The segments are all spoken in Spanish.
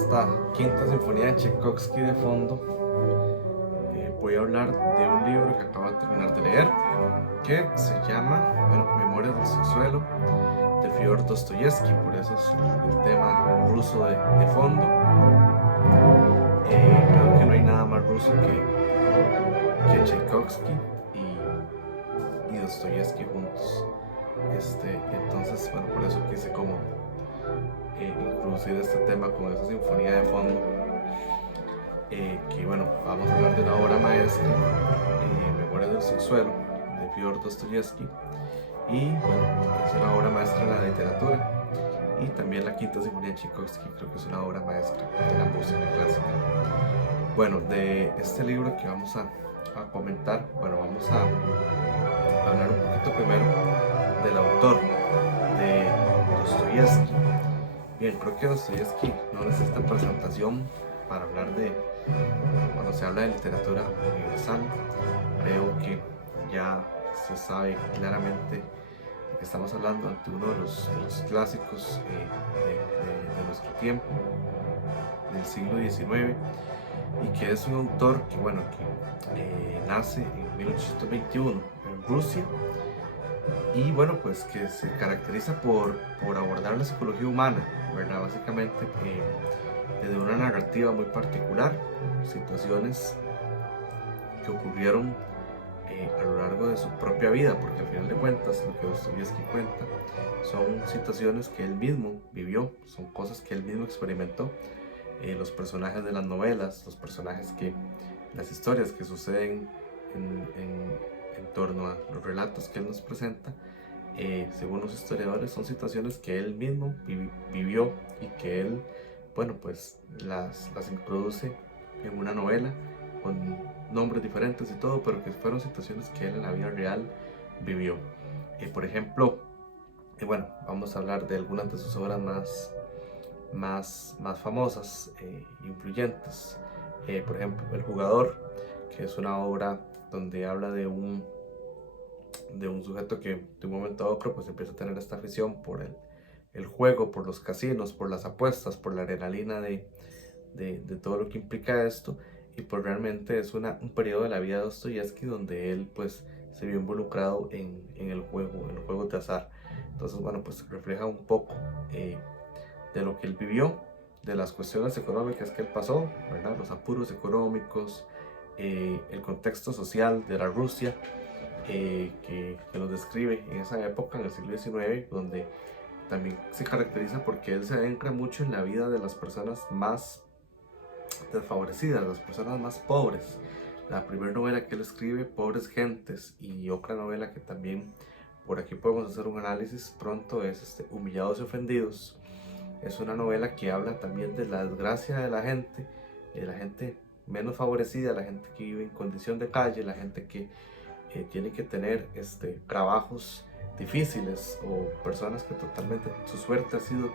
esta quinta sinfonía de Tchaikovsky de fondo, voy a hablar de un libro que acabo de terminar de leer, que se llama, Memorias del subsuelo, de Fyodor Dostoyevsky. Por eso es el tema ruso de fondo. Creo que no hay nada más ruso que Tchaikovsky y Dostoyevsky juntos. Entonces, por eso quise como introducir este tema con esa sinfonía de fondo. Vamos a hablar de una obra maestra, Memorias del subsuelo, de Fyodor Dostoyevsky. Y es una obra maestra de la literatura. Y también la quinta sinfonía de Tchaikovsky creo que es una obra maestra de la música clásica. De este libro que vamos a comentar, vamos a hablar un poquito primero del autor, de Dostoyevsky. Bien, creo que Dostoyevsky no necesita presentación para hablar de, cuando se habla de literatura universal. Creo que ya se sabe claramente que estamos hablando ante uno de los clásicos de nuestro tiempo, del siglo XIX, y que es un autor que nace en 1821 en Rusia, y que se caracteriza por abordar la psicología humana, ¿verdad? Básicamente desde una narrativa muy particular, situaciones que ocurrieron a lo largo de su propia vida, porque al final de cuentas lo que Dostoyevsky cuenta son situaciones que él mismo vivió, son cosas que él mismo experimentó. Los personajes de las novelas, las historias que suceden en torno a los relatos que él nos presenta, según los historiadores, son situaciones que él mismo vivió y que él, las introduce en una novela con nombres diferentes y todo, pero que fueron situaciones que él en la vida real vivió. Por ejemplo, vamos a hablar de algunas de sus obras más famosas, influyentes. Por ejemplo, El jugador, que es una obra donde habla de un sujeto que de un momento a otro pues empieza a tener esta afición por el juego, por los casinos, por las apuestas, por la adrenalina de todo lo que implica esto. Y pues realmente es un periodo de la vida de Dostoyevsky donde él pues se vio involucrado en el juego de azar. Entonces refleja un poco de lo que él vivió, de las cuestiones económicas que él pasó, ¿verdad? Los apuros económicos, el contexto social de la Rusia, que nos describe en esa época, en el siglo XIX, donde también se caracteriza porque él se adentra mucho en la vida de las personas más desfavorecidas, las personas más pobres. La primera novela que él escribe, Pobres Gentes, y otra novela que también por aquí podemos hacer un análisis pronto, es Humillados y Ofendidos. Es una novela que habla también de la desgracia de la gente menos favorecida, la gente que vive en condición de calle, la gente que tiene que tener trabajos difíciles, o personas que totalmente su suerte ha sido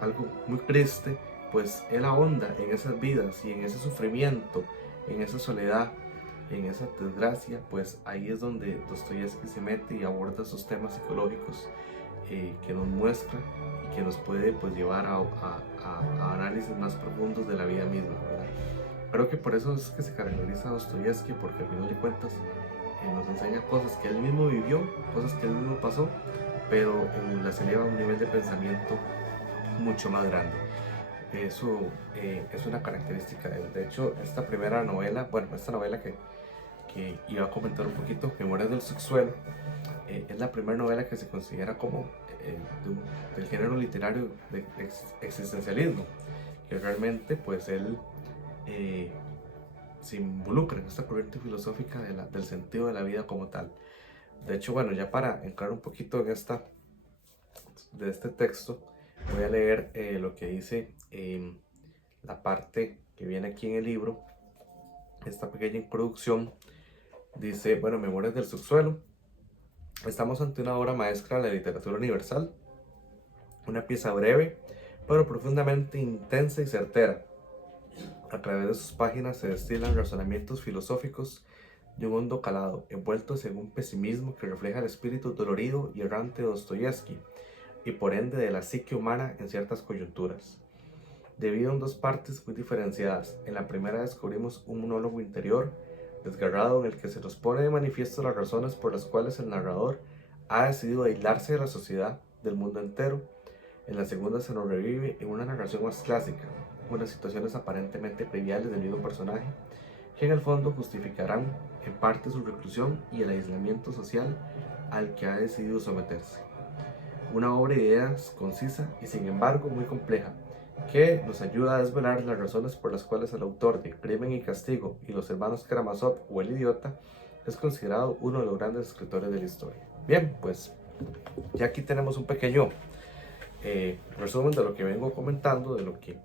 algo muy triste. Pues él ahonda en esas vidas y en ese sufrimiento, en esa soledad, en esa desgracia. Pues ahí es donde Dostoyevsky se mete y aborda esos temas psicológicos que nos muestra y que nos puede pues llevar a análisis más profundos de la vida misma, ¿verdad? Creo que por eso es que se caracteriza a Dostoyevsky, porque al final de cuentas nos enseña cosas que él mismo vivió, cosas que él mismo pasó, pero las eleva a un nivel de pensamiento mucho más grande. Eso es una característica de él. De hecho, esta primera novela, esta novela que iba a comentar un poquito, Memorias del subsuelo, es la primera novela que se considera como del género literario de existencialismo, que realmente pues él se involucra en esta corriente filosófica del sentido de la vida como tal. De hecho, ya para entrar un poquito en de este texto, voy a leer lo que dice la parte que viene aquí en el libro, esta pequeña introducción. Dice, Memorias del subsuelo. Estamos ante una obra maestra de la literatura universal, una pieza breve, pero profundamente intensa y certera. A través de sus páginas se destilan razonamientos filosóficos de un hondo calado, envueltos en un pesimismo que refleja el espíritu dolorido y errante de Dostoyevsky, y por ende de la psique humana en ciertas coyunturas. dividido en dos partes muy diferenciadas. En la primera descubrimos un monólogo interior desgarrado en el que se nos pone de manifiesto las razones por las cuales el narrador ha decidido aislarse de la sociedad, del mundo entero. En la segunda se nos revive en una narración más clásica, unas situaciones aparentemente triviales del mismo personaje, que en el fondo justificarán en parte su reclusión y el aislamiento social al que ha decidido someterse. Una obra de ideas concisa y sin embargo muy compleja, que nos ayuda a desvelar las razones por las cuales el autor de Crimen y Castigo y Los Hermanos Karamazov o El Idiota es considerado uno de los grandes escritores de la historia. Bien, pues ya aquí tenemos un pequeño resumen de lo que vengo comentando, de lo que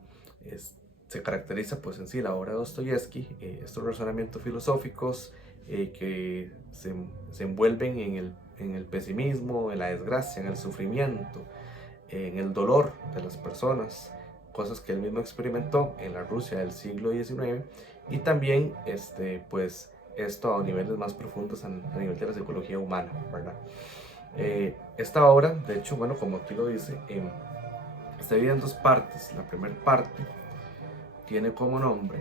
se caracteriza pues en sí la obra de Dostoyevsky, estos razonamientos filosóficos que se envuelven en el pesimismo, en la desgracia, en el sufrimiento, en el dolor de las personas, cosas que él mismo experimentó en la Rusia del siglo XIX, y también pues esto a niveles más profundos a nivel de la psicología humana, ¿verdad? Esta obra, de hecho, bueno, como aquí lo dice, está dividida en dos partes. La primera parte tiene como nombre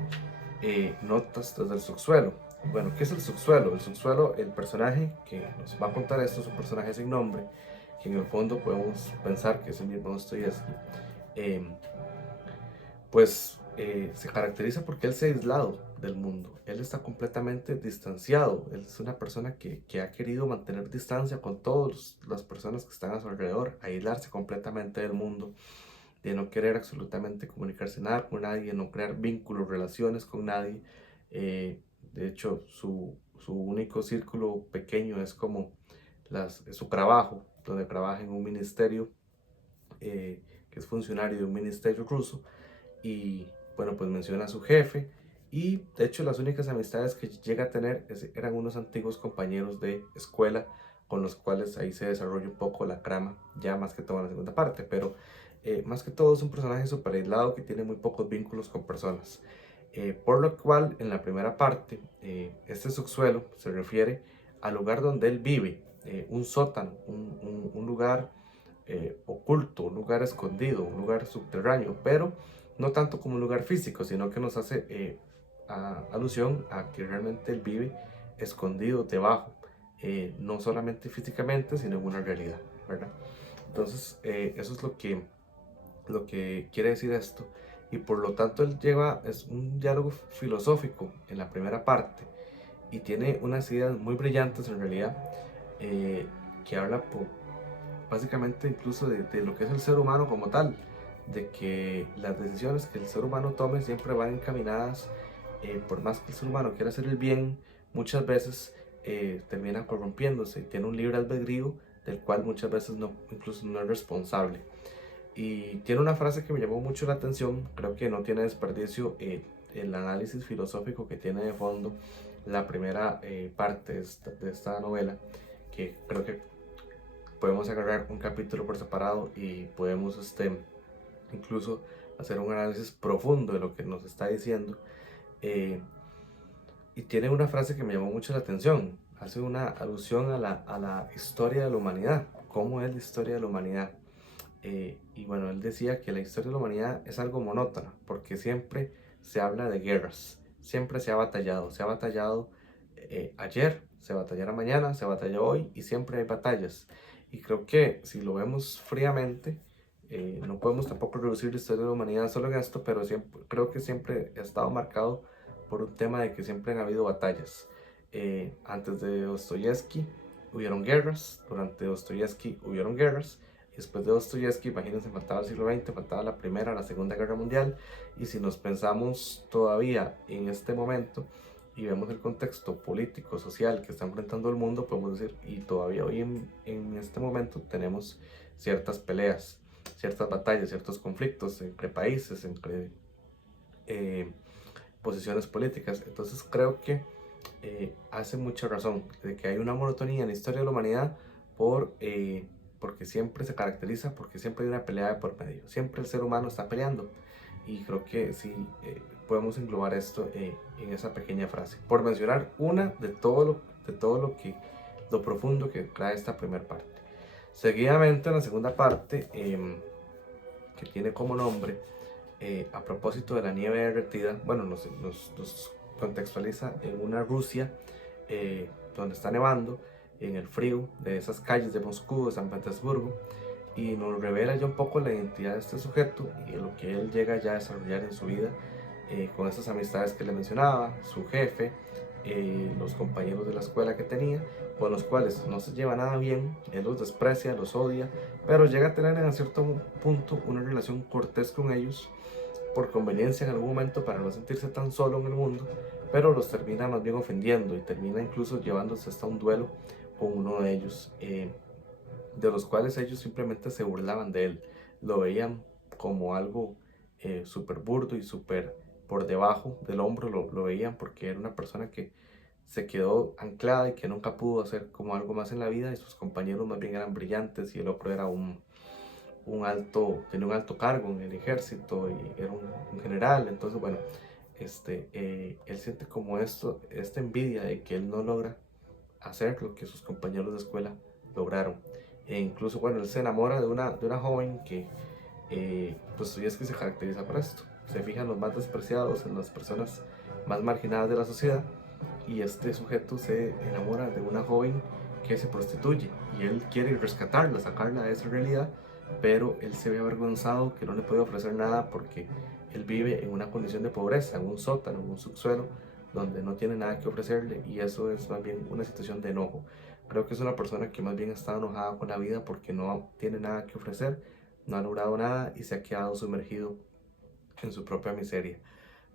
Notas desde el subsuelo. Bueno, ¿qué es el subsuelo? El subsuelo, el personaje que nos va a contar esto es un personaje sin nombre, que en el fondo podemos pensar que es el mismo Dostoyevsky. Se caracteriza porque él se ha aislado del mundo, él está completamente distanciado, él es una persona que ha querido mantener distancia con todas las personas que están a su alrededor, aislarse completamente del mundo, de no querer absolutamente comunicarse nada con nadie, no crear vínculos, relaciones con nadie. De hecho, su único círculo pequeño es como su trabajo, donde trabaja en un ministerio, que es funcionario de un ministerio ruso, y bueno, pues menciona a su jefe, y de hecho las únicas amistades que llega a tener eran unos antiguos compañeros de escuela con los cuales ahí se desarrolla un poco la trama, ya más que todo en la segunda parte, pero más que todo es un personaje súper aislado que tiene muy pocos vínculos con personas. Por lo cual en la primera parte este subsuelo se refiere al lugar donde él vive, un sótano, un lugar oculto, un lugar escondido, un lugar subterráneo, pero no tanto como un lugar físico, sino que nos hace alusión a que realmente él vive escondido debajo, no solamente físicamente, sino en una realidad, ¿verdad? Entonces, eso es lo que quiere decir esto, y por lo tanto él es un diálogo filosófico en la primera parte, y tiene unas ideas muy brillantes en realidad, que habla básicamente incluso de lo que es el ser humano como tal, de que las decisiones que el ser humano tome siempre van encaminadas, por más que el ser humano quiera hacer el bien, muchas veces termina corrompiéndose, tiene un libre albedrío del cual muchas veces incluso no es responsable. Y tiene una frase que me llamó mucho la atención, creo que no tiene desperdicio el análisis filosófico que tiene de fondo la primera parte de esta novela, que creo que podemos agarrar un capítulo por separado y podemos incluso hacer un análisis profundo de lo que nos está diciendo. Y tiene una frase que me llamó mucho la atención, hace una alusión a la historia de la humanidad, cómo es la historia de la humanidad. Y bueno, él decía que la historia de la humanidad es algo monótona, porque siempre se habla de guerras, siempre se ha batallado ayer, se batallará mañana, se batalla hoy, y siempre hay batallas. Y creo que si lo vemos fríamente, no podemos tampoco reducir la historia de la humanidad solo en esto, pero creo que siempre ha estado marcado por un tema de que siempre han habido batallas. Antes de Dostoyevsky hubieron guerras, durante Dostoyevsky hubieron guerras, y después de Dostoyevsky, imagínense, faltaba el siglo XX, faltaba la Primera, la Segunda Guerra Mundial, y si nos pensamos todavía en este momento y vemos el contexto político, social que está enfrentando el mundo, podemos decir, y todavía hoy en este momento tenemos ciertas peleas, ciertas batallas, ciertos conflictos entre países, entre posiciones políticas. Entonces creo que hace mucha razón de que hay una monotonía en la historia de la humanidad porque siempre se caracteriza, porque siempre hay una pelea de por medio, siempre el ser humano está peleando, y creo que sí podemos englobar esto en esa pequeña frase, por mencionar una de todo lo profundo que trae esta primera parte. Seguidamente en la segunda parte, que tiene como nombre a propósito de la nieve derretida, bueno, nos contextualiza en una Rusia donde está nevando, en el frío de esas calles de Moscú, de San Petersburgo, y nos revela ya un poco la identidad de este sujeto y lo que él llega ya a desarrollar en su vida, con esas amistades que le mencionaba, su jefe, los compañeros de la escuela que tenía, con los cuales no se lleva nada bien, él los desprecia, los odia, pero llega a tener en cierto punto una relación cortés con ellos, por conveniencia en algún momento para no sentirse tan solo en el mundo, pero los termina más bien ofendiendo y termina incluso llevándose hasta un duelo con uno de ellos, de los cuales ellos simplemente se burlaban de él, lo veían como algo súper burdo y súper por debajo del hombro, lo veían porque era una persona que se quedó anclada y que nunca pudo hacer como algo más en la vida, y sus compañeros más bien eran brillantes y el otro era tenía un alto cargo en el ejército y era un general. Entonces bueno, él siente como esta envidia de que él no logra hacer lo que sus compañeros de escuela lograron. E incluso, bueno, él se enamora de una joven que, pues, es que se caracteriza por esto. Se fija en los más despreciados, en las personas más marginadas de la sociedad, y este sujeto se enamora de una joven que se prostituye y él quiere rescatarla, sacarla de esa realidad, pero él se ve avergonzado que no le puede ofrecer nada porque él vive en una condición de pobreza, en un sótano, en un subsuelo, donde no tiene nada que ofrecerle, y eso es más bien una situación de enojo. Creo que es una persona que más bien está enojada con la vida porque no tiene nada que ofrecer, no ha logrado nada y se ha quedado sumergido en su propia miseria.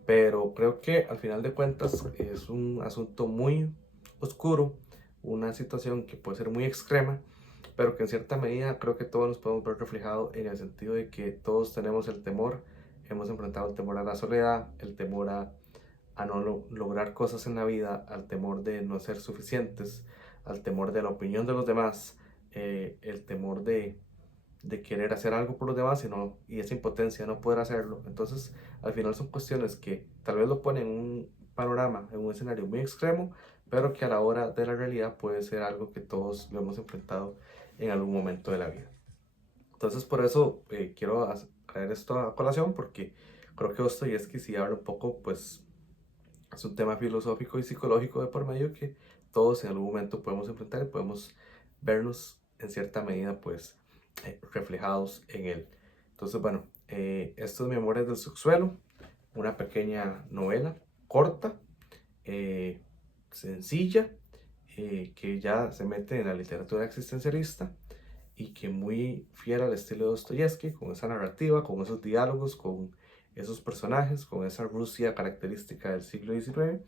Pero creo que al final de cuentas es un asunto muy oscuro, una situación que puede ser muy extrema, pero que en cierta medida creo que todos nos podemos ver reflejados en el sentido de que todos tenemos el temor, hemos enfrentado el temor a la soledad, el temor a no lograr cosas en la vida, al temor de no ser suficientes, al temor de la opinión de los demás, el temor de querer hacer algo por los demás y esa impotencia de no poder hacerlo. Entonces, al final son cuestiones que tal vez lo ponen en un panorama, en un escenario muy extremo, pero que a la hora de la realidad puede ser algo que todos lo hemos enfrentado en algún momento de la vida. Entonces, por eso quiero traer esto a colación, porque creo que Dostoyevsky sí habla un poco, pues, es un tema filosófico y psicológico de por medio que todos en algún momento podemos enfrentar y podemos vernos en cierta medida, pues, reflejados en él. Entonces, bueno, esto es Memorias del Subsuelo, una pequeña novela corta, eh, sencilla, que ya se mete en la literatura existencialista y que muy fiel al estilo de Dostoyevsky, con esa narrativa, con esos diálogos, con esos personajes, con esa Rusia característica del siglo XIX,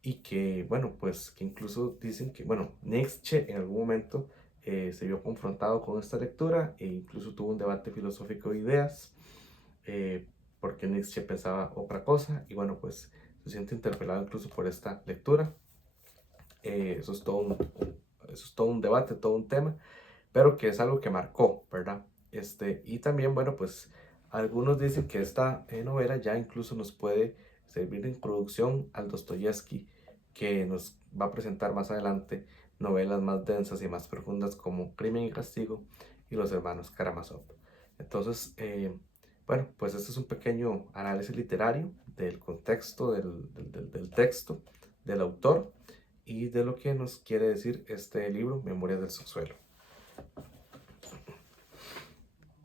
y que, bueno, pues que incluso dicen que, bueno, Nietzsche en algún momento se vio confrontado con esta lectura e incluso tuvo un debate filosófico de ideas, eh, porque Nietzsche pensaba otra cosa, y bueno, pues se siente interpelado incluso por esta lectura. Eso es eso es todo un debate, todo un tema, pero que es algo que marcó, ¿verdad? Y también, bueno, pues algunos dicen que esta novela ya incluso nos puede servir de introducción al Dostoyevsky, que nos va a presentar más adelante novelas más densas y más profundas como Crimen y Castigo y Los Hermanos Karamazov. Entonces, bueno, pues este es un pequeño análisis literario del contexto del texto, del autor y de lo que nos quiere decir este libro, Memorias del Subsuelo.